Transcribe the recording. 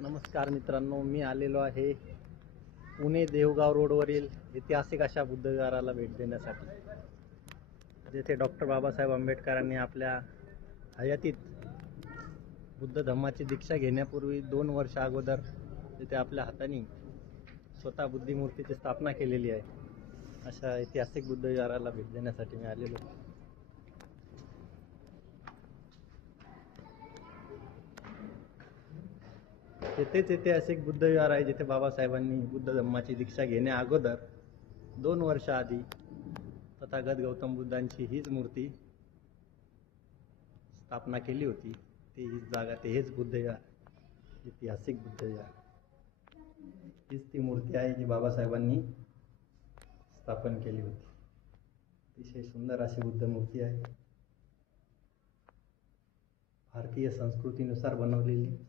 नमस्कार मित्रांनो, मी आलेलो आहे पुणे देवगाव रोडवरील ऐतिहासिक अशा बुद्धविहाराला भेट देण्यासाठी, जेथे डॉक्टर बाबासाहेब आंबेडकरांनी आपल्या हयातीत बुद्ध धम्माची दीक्षा घेण्यापूर्वी 2 वर्ष अगोदर तिथे आपल्या हाताने स्वतः बुद्धिमूर्तीची स्थापना केलेली आहे. अशा ऐतिहासिक बुद्धविहाराला भेट देण्यासाठी मी आलेलो. तेथेच ऐतिहासिक बुद्धविहार आहे जिथे बाबासाहेबांनी बुद्ध धम्माची दीक्षा घेण्या अगोदर 2 वर्ष आधी तथागत गौतम बुद्धांची हीच मूर्ती स्थापना केली होती. हीच जागा, हेच बुद्धविहार, ऐतिहासिक बुद्धविहार. हीच ती मूर्ती आहे जी बाबासाहेबांनी स्थापन केली होती. अतिशय सुंदर अशी बुद्ध मूर्ती आहे. भारतीय संस्कृतीनुसार बनवलेली